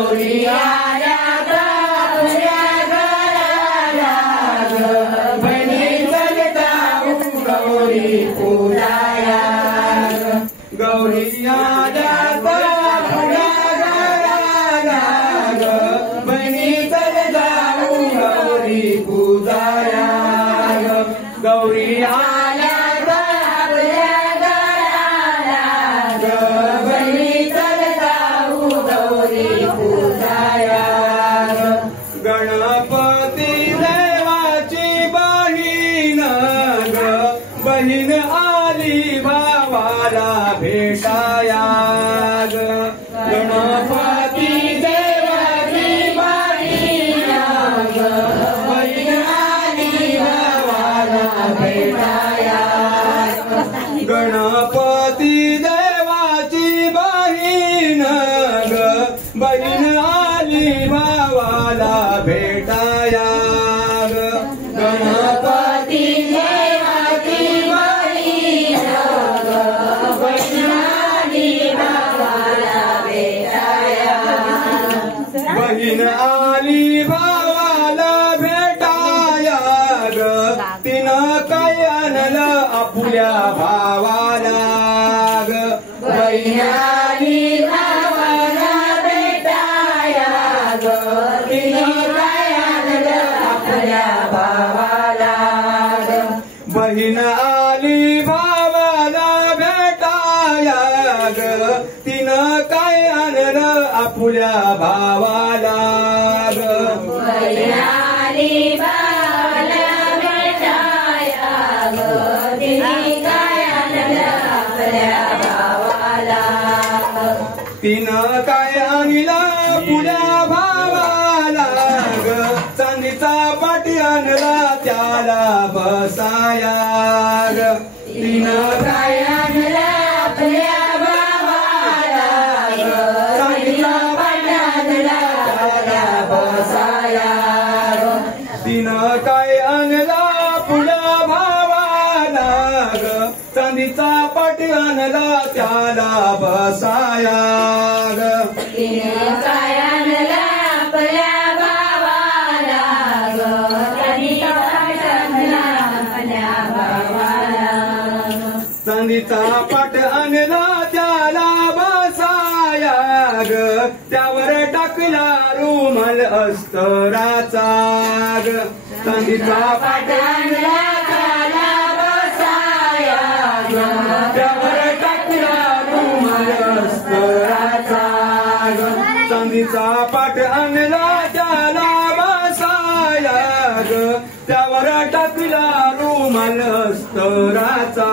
गौरी आल्या आपल्या घराला ग बहिणी चलताऊ गौरी पूजाया गौरी आल्या आपल्या घराला ग बहिणी चलताऊ गौरी पूजाया गौरी आल्या आपल्या घराला ग बहिणी चलताऊ गौरी पूजाया गणपती देवाची बहीण ग बहीण आली भावाला भेटाया ग गणपती देवाची बहीण ग बहीण आली भावाला भेटाया गणपती देवाची बहीण ग बहीण आली भावाला भेटाया ग गणपती देवाची बहीण ग बहीण आली भावाला भेटाया बहीण आली भावाला भेटाया ग तिनं काय आणलं आपल्या भावाला ग बहीण आली भावाला भेटाया ग तिनं काय आणलं आपल्या भावाला ग बहीण आली भावाला भेटाया ग तिनं काय आणलं आपल्या भावाला ग बहीण आली भावाला भेटाया ग तिनं काय आणलं आपल्या भावाला तिनं काय आणलं पुल्या भावाला ग चांदीचा पाटी आणला त्याला बसाया ग तिनं काय आणलं आपल्या भावाला ग चांदीचा पाटी आणला त्याला बसाया ग तिनं काय आणला पुल्या भावाला ग चांदीचा पाटी आणला त्याला बसाया ग तिनं काय आणलं आपल्या भावाला ग चांदीचा पाट आणला आपल्या भावाला चांदीचा पाट आणला त्याला बसाया ग त्यावर टाकला रुमाल अस्तराचा ग चांदीचा पाट आणला त्याला बसाया ग त्यावर टाकला रुमाल अस्तराचा ग चांदीचा पाट आणला त्याला बसाया ग त्यावर टाकला रुमाल अस्तराचा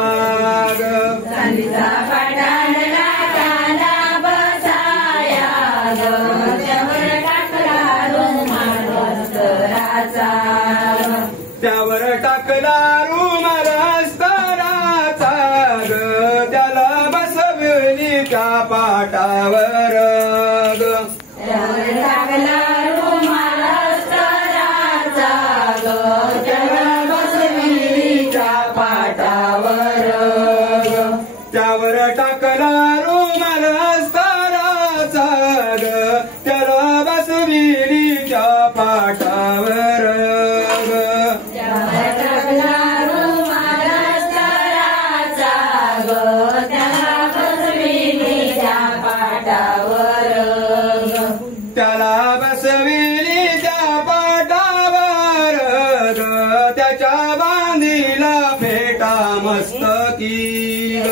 ग चांदीचा पाट आणला त्याला बसाया ग त्यावर टाकला रुमाल अस्तराचा त्यावर टाकला रुमाल अस्तराचा ग त्याला बसवली त्या पाटावर ग त्यावर टाकला रुमाल अस्तराचा ग त्याला बसवली त्या पाटावर ग त्यावर टाकला रुमाल अस्तराचा ग त्याला बसवली त्या पाटावर ग त्यावर टाकला रुमाल अस्तराचा ग त्याला बसवली त्या पाटावर ग त्याला बसविली त्या पाटावर ग त्याच्या बांधीला फेटा मस्तकी ग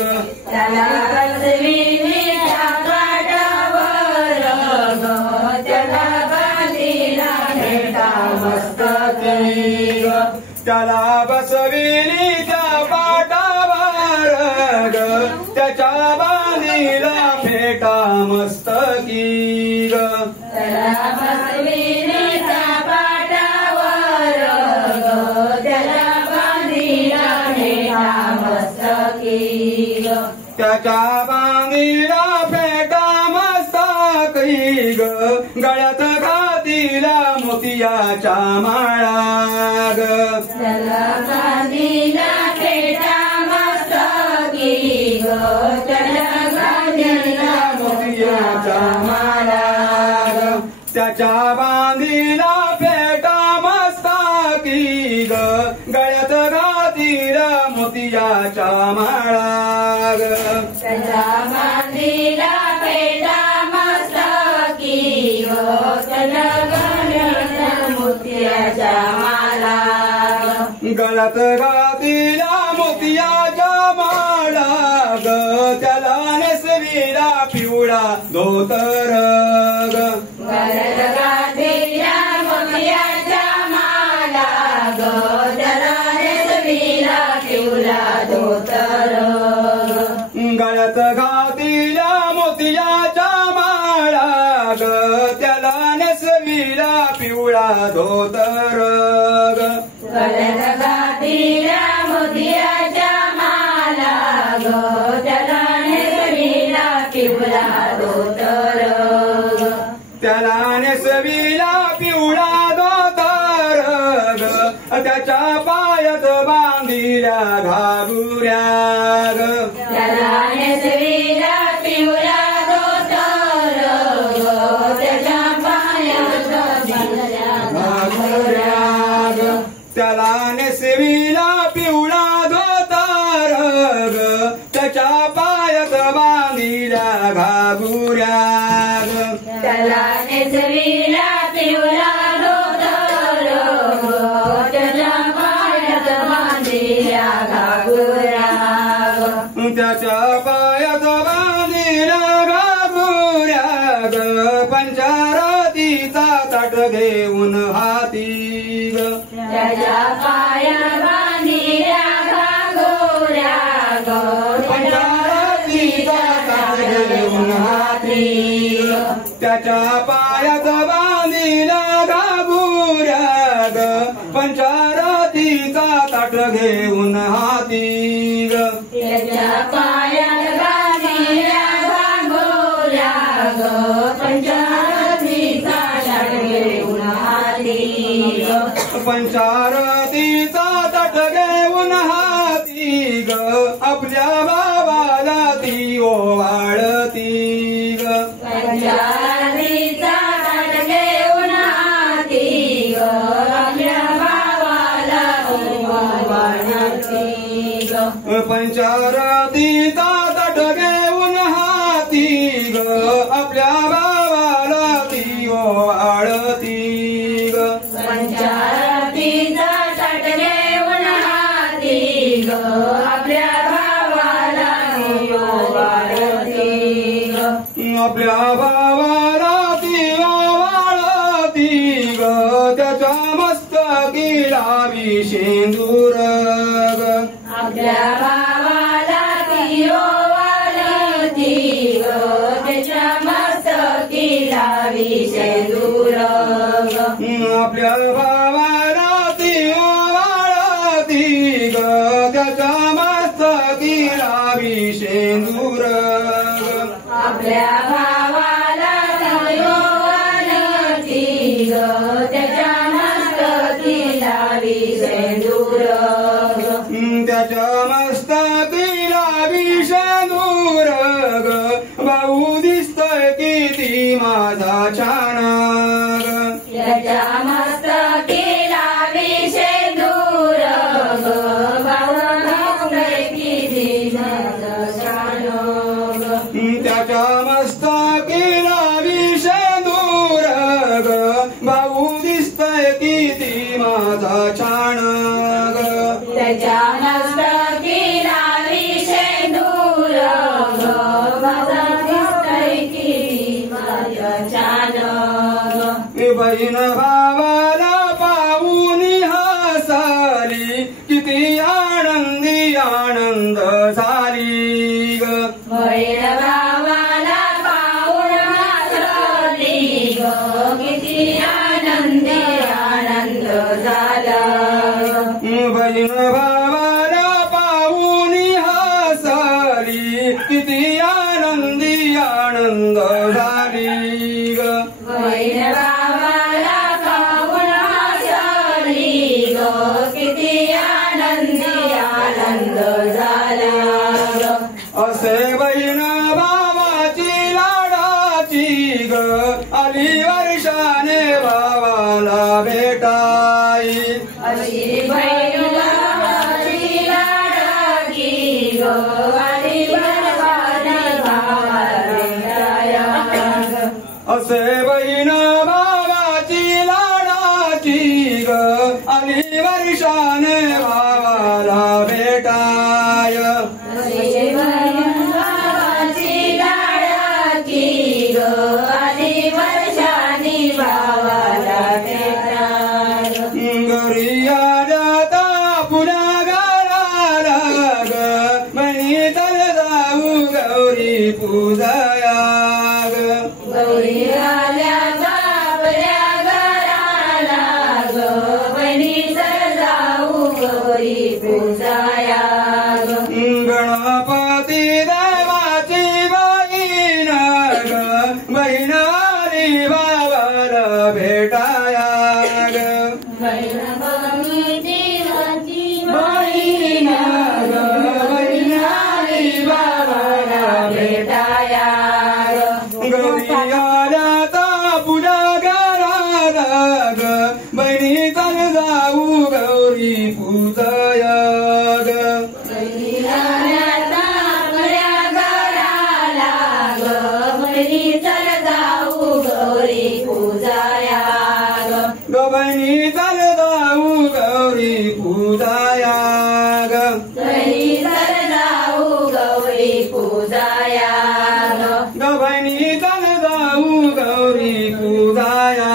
त्याला बसविली त्या पाटावर ग त्याला बांधीला फेटा मस्तकी ग त्याला बसविली त्या पाटावर ग त्याच्या बांधीला फेटा मस्तकी ग त्याला बसविली त्या पाटावर ग त्याला बांधीला फेटा मस्तकी ग त्याच्या बांधीला फेटा मस्तकी ग गळ्यात घातीला मोतियाच्या माळा ग त्याला बांधीला फेटा मस्तकी ग त्याला बांधीला मोतियाच्या माळा ग त्याच्या बांधीला फेटा मस्तकी ग गळ्यात घातील मोतियाच्या माळा ग त्याच्या बांधीला फेटा मस्तकी ग गळ्यात मोतियाच्या माळा गळ्यात घातीला मोतियाच्या माळा ग त्याला नेसविला पिवळा धोतर ग गळ्यात घातीला मोतियाच्या माळा ग त्याला नेसविला पिवळा धोतर गळ्यात घातीला मोतियाच्या माळा ग त्याला नेसविला पिवळा धोतर ग गळ्यात घातीला मोतियाच्या माळा ग त्याला नेसविला पिवळा धोतर त्याला नेसविला पिवळा धोतर ग त्याच्या पायात बांधिल्या घागुऱ्या ग त्याला नेसविला पिवळा धोतर ग त्याच्या पायात बांधल्या घागुऱ्या ग त्याला नेसविला पिवळा धोतर ग त्याच्या पायात बांधिल्या घागुऱ्या ग त्याला नेसविला पिवळा धोतर ग त्याच्या पायात बांधल्या घागुऱ्या त्याच्या पायात बांधिल्या घागुऱ्या ग पंचारतीचा ताट घेऊन हाती ग त्याच्या पायात बांधल्या घागुऱ्या ग पंचारतीचा ताट घेऊन हाती त्याच्या पायात बांधिल्या घागुऱ्या ग पंचारतीचा ताट घेऊन हाती ग त्याच्या पायात बांधल्या घागुऱ्या ग पंचारतीचा ताट घेऊन हाती पंचारतीचा ताट घेऊन हाती ग आपल्या भावाला ती ओवाळती ग पंचारतीचा ताट घेऊन हाती ग आपल्या भावाला ओवाळती ग पंचारतीचा ताट घेऊन हाती ग आपल्या भावाला ती ओवाळती ग पंचारतीचा ताट घेऊन हाती ग आपल्या भावाला ओवाळती ग आपल्या भावाला ती ओवाळती ग त्याच्या मस्तकी लावी शेंदूर ग आपल्या भावाला ती ओवाळती ग त्याच्या मस्तकी लावी शेंदूर ग आपल्या भावाला ती ओवाळती ग त्याच्या मस्तकी लावी शेंदूर ग आपल्या भावाला ती ओवाळती ग त्याच्या मस्तकी लावी शेंदूर ग त्याच्या मस्तकी लावी शेंदूर ग भाऊ दिसतोय किती माझा छान ग त्याच्या मस्तकी लावी शेंदूर ग भाऊ दिसतोय किती माझा छान ग त्याच्या मस्तकी लावी शेंदूर ग भाऊ दिसतोय किती माझा छान ग त्याच्या मस्तकी लावी शेंदूर ग भाऊ दिसतोय किती माझा छान ग बहीण भावाला पाहून हसाली किती आनंदी आनंद झाली ग बहीण भावाला पाहून हसली ग किती आनंदी आनंद झाला बहीण भावाला पाहून हसाली किती आनंदी आनंद झाली ग बहीण भावाला पाहून हसली ग किती आनंदी आनंद झाला ग आली वरवानी भावाला भेटाया ग असे बहीण भावाची लाडाची ग आली वर्षाने भावाला भेटाय असे बहीण भावाची लाडाची ग आली वर्षानी भावाला भेटाय घरी आल्या पुन्हा घराला ग बहिणी तर जाऊ गौरी पूजाया ग गौरी आल्या बापल्या घराला ग बहिणी तर जाऊ गौरी पूजाया ग गणपती देवाची बहीण ग बहीण आली भावाला भेटाया ग बहीण बहिणी देवाची बहीण ग बहीण आली भावाला भेटाया ग गौरी आल्या पुन्हा घराला ग बहिणी तर जाऊ गौरी पूजाया ग बहिणी आल्या तांबड्या घराला ग बहिणी चल जाऊ गौरी पूजाया ग बहिणी तर जाऊ गौरी पूजाया ग बहिणी चल जाऊ गौरी पूजाया ग बहिणी तर जाऊ गौरी पूजाया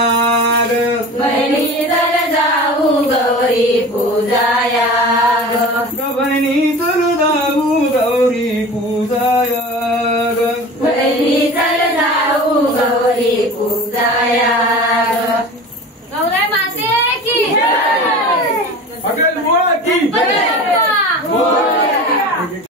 ग बहिणी चल जाऊ गौरी पूजाया ग बहिणी तर जाऊ गौरी पूजाया ग बहिणी चल जाऊ गौरी पूजाया ग गौराई माते की अगल मुळा की जय.